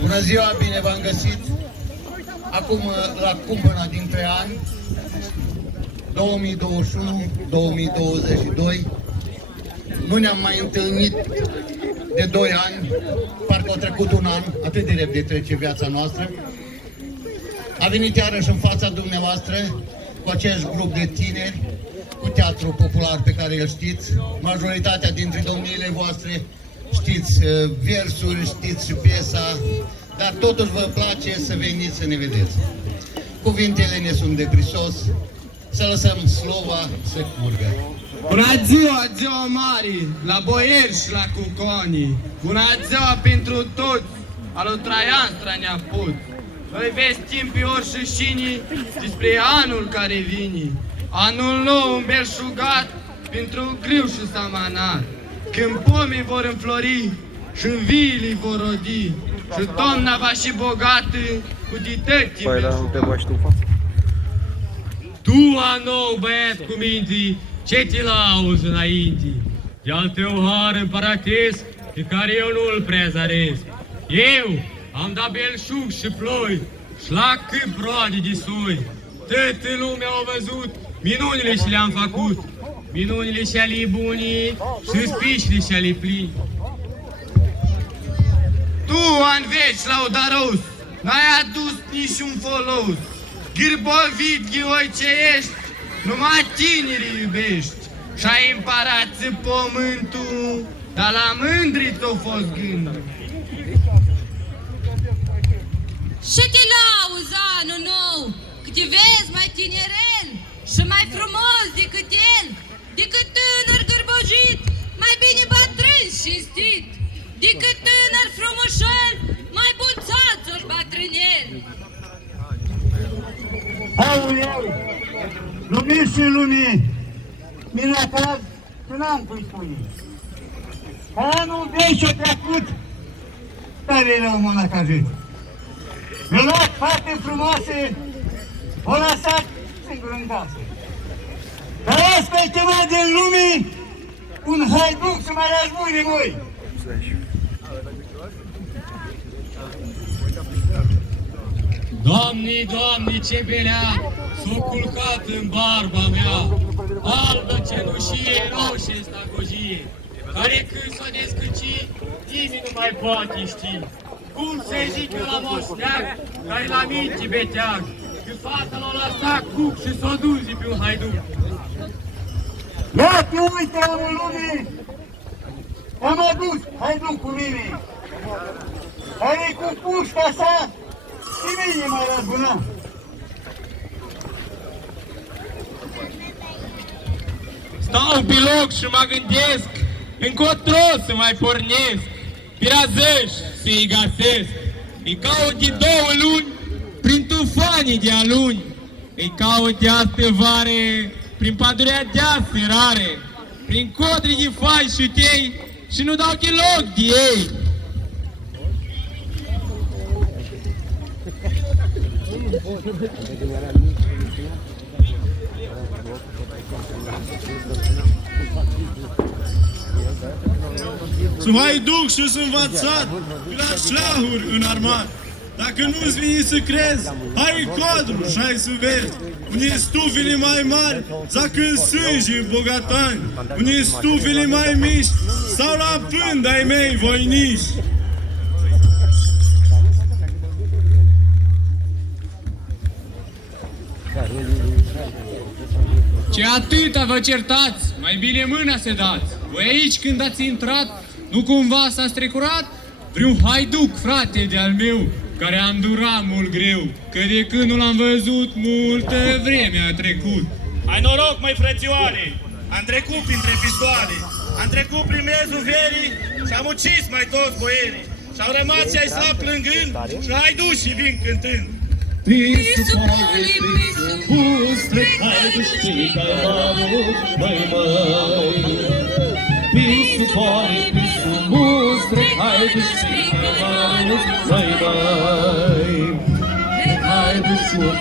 Bună ziua, bine v-am găsit! Acum la cumpăna dintre ani 2021-2022. Nu ne-am mai întâlnit de 2 ani, parcă a trecut un an, atât de repede trece viața noastră. A venit iarăși în fața dumneavoastră cu acest grup de tineri, cu teatru popular pe care îl știți. Majoritatea dintre domniile voastre știți versuri, știți piesa, dar totuși vă place să veniți să ne vedeți. Cuvintele ne sunt de prisos, să lăsăm slova să curgă. Bună ziua, ziua mari, la boieri și la cuconii. Bună ziua pentru toți, alu Traian Straniaput. Noi vestim pe orșășinii despre anul care vine. Anul nou îmbelșugat pentru griu și samanat. Când pomii vor înflori și înviilii vor rodi. Și toamna va și bogată cu dități îmbelșugat. Tu, an nou băiat cu minții, ce ți lauzi înainte? De-al tău har împăratesc, pe care eu nu-l prezaresc. Eu am dat belșug și ploi, și la câmp roade de soi. Toată lumea au văzut minunile și le-am făcut, minunile și ale bunii și spișile și ale plini. Tu, an veci laudaros, n-ai adus niciun folos. Gârbovit ghioi ce ești, numai tinerii iubești. Și-ai împărat pământul, dar la mândri t-o fost gândul. Și te lauzi anul nou, că te vezi mai tinerel și mai frumos decât el, decât tânăr gârbojit, mai bine bătrân și cinstit, decât tânăr frumușel, mai bun țațoș bătrânel. Aoleu, lumii și lumii, mine acasă, că n-am cum spune. Anul vechi și-a trecut, tare rău m-a năcajit. Mi-a luat fate frumoase, o lăsat singur în casă. Dar asta e chemat din lumii, un haiduc să mai răzbune voi. Doamne, Doamne, ce belea s-a culcat în barba mea, albă cenușie, roșie stacojie, care când s-a descăcit, nimeni nu mai poate ști. Cum se zice la moșneag, care la minte beteag, că fata l-a lăsat cuc și s-o duzi pe un haiduc. Ia te uite, omul lumii, am adus haiduc cu mine, care cu pușca sa, și mine mă răzbuna. Stau pe loc și mă gândesc, încotro să mai pornesc, pirazăși să-i găsesc. Îi caut de 2 luni prin tufanii de aluni, îi caut de astă vare prin pădurea deasă rare, prin codri de fai și tei și nu dau deloc de ei. Să mai duc și să învățat la șlahuri în armat. Dacă nu-ți vine să crezi, hai în codru și hai să vezi. Unii stufile mai mari zac în sânge în bogatani, unii stufile mai mici sau la pând ai mei voiniși. Ce atâta vă certați, mai bine mâna să dați. Voi aici când ați intrat, nu cumva s-a strecurat vreun haiduc, frate de-al meu, care a îndurat mult greu, că de când nu l-am văzut, multă vreme a trecut. Ai noroc, măi frățioare, am trecut printre pistoale, am trecut prin mezul verii și am ucis mai toți boierii. Și-au rămas cei slabi plângând și haidușii vin cântând. Pisu poli, pisu pustre, haidușii calvarul, măi, măi. Pisu poli, pisu mustre, haidușii calvarul, măi, măi.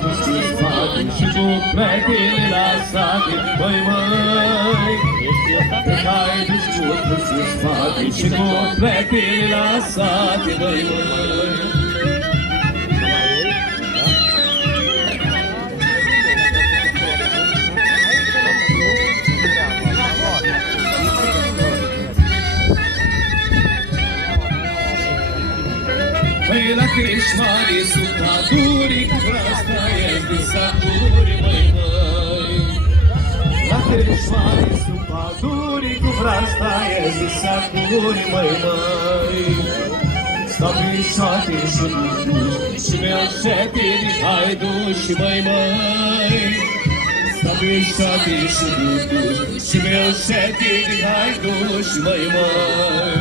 pustiu spate și cu pletele lăsate, băi măi. Pe haiduși cu pustiu spate și cu pletele lăsate, băi măi. Păi la creșmare sub pădurii cu vrasta ești de sacuri, măi, măi. La creșmare sub pădurii cu vrasta ești de sacuri, măi, măi. Stau pișoate și duși și melșete de haiduși, măi, măi. Stau pișoate și duși și melșete de haiduși, măi, măi.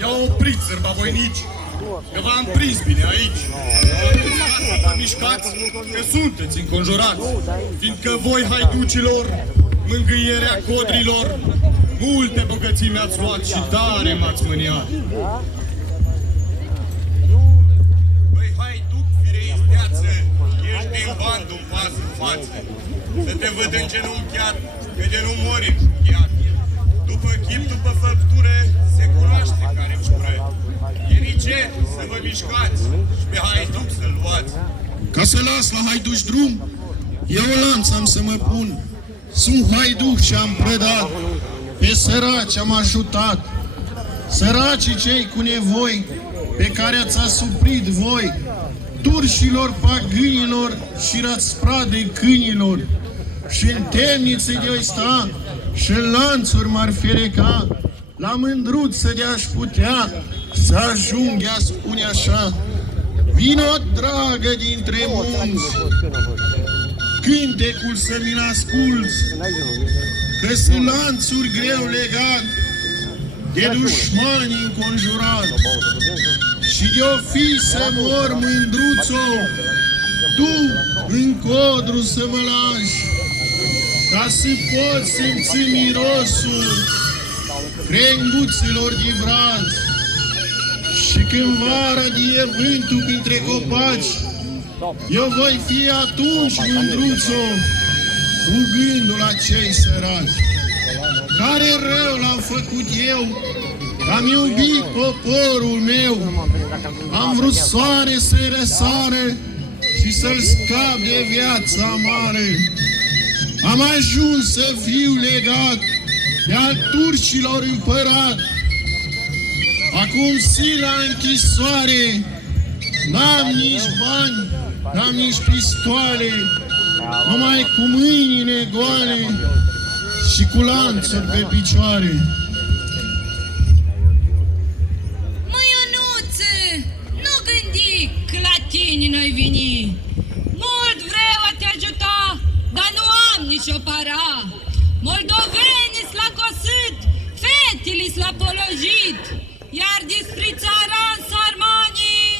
Ia opriți, sărbavoinici, că v-am prins bine aici. Vă mișcați, că sunteți înconjurați, fiindcă voi, haiducilor, mângâierea codrilor, multe bogății mi-ați luat și tare m-ați mâniat. Băi, haiduc, fire isteață, ești din bandul în pas în față, să te văd îngenunchiat, că de nu mori înșuchiat. După chip, după făptură, se cunoaște care-mi spre. E nice să vă mișcați și pe haiduc să-l luați. Ca să las la haiduci drum, eu lanț am să mă pun. Sunt haiduc și am prădat, pe săraci am ajutat. Săracii cei cu nevoi, pe care ați asuprit voi, turșilor, pagânilor și răspradei câinilor. Și în temnițe de-o sta, și în lanțuri m-ar fereca, la mândruță de-aș putea să ajung, ea spune așa: vino, dragă, dintre munți, cântecul să mi-l asculți, că sunt lanțuri greu legat, de dușmani înconjurat. Și de-o fi să mor, mândruțo, tu în codru să mă lași, ca să pot simți mirosul crenguților de braț. Și când vara die vântul printre copaci, eu voi fi atunci, mândruțo, cu gândul la cei săraci. Care rău l-am făcut eu, că am iubit poporul meu, am vrut soare să-i răsare și să-l scap de viața mare. Am ajuns să fiu legat de al turcilor împărat. Acum si la închisoare, n-am nici bani, n-am nici pistoale, numai cu mâinile goale și cu lanțuri pe picioare. Măi, Ionuțe, nu gândi că la tine noi vini. Mult vreau a te ajuta, dar nu am nicio para. Moldovenii s-la cosit, fetele s-la polojit, iar despre țaran sarmanii,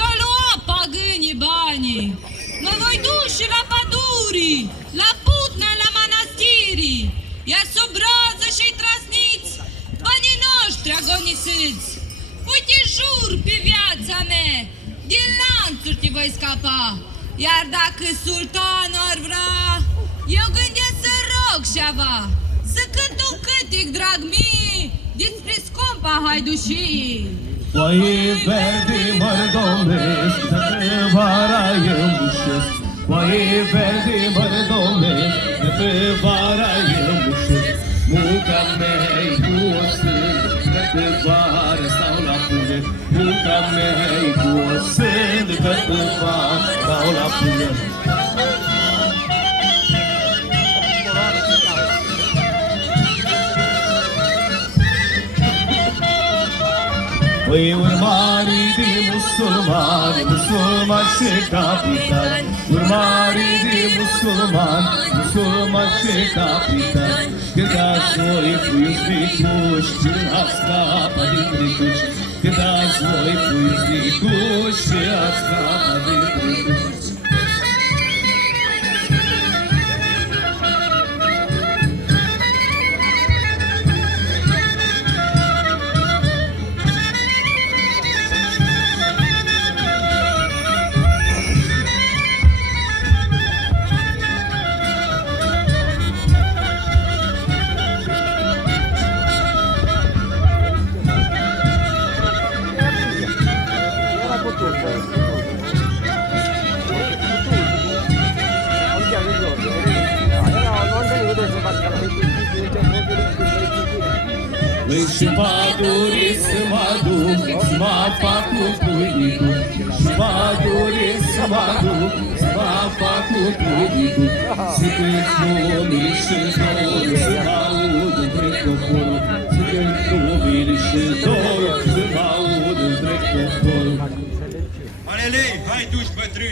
eu lua pagânii banii. Mă voi duce la pădurii, la putna, la mănăstirii, iar sub rază și-i trasniți, banii noștri agonisiți. Uite, jur pe viața mea, din lanțuri te voi scapa, iar dacă sultanul ar vrea, eu gândesc să rog și-ava, să cânt un cântec, drag mie, despre scumpa haidușii. Foaie verde mărdomesc, de vara eu bușesc. Foaie verde mărdomesc, de vara eu bușesc. Munca mea-i cu o sând, de vară stau la pune. Munca mea-i cu o sând, de vară stau la pune. Păi urmarii de musulmani, musulmani și capitani, urmarii de musulmani, musulmani și capitani, când ați voi puiuți de cuși, când ați scăpat din fricuși, când ați voi puiuți de cuși, și ați scăpat din fricuși. Păi și va dori să mă duc, să mă fac cu puinicul. Și va dori să mă duc, să mă fac cu puinicul. Să cânt numele și dorul, să aud întreg poporul. Să cânt numele și dorul, să aud întreg poporul. Alelei, hai duși bătrâni!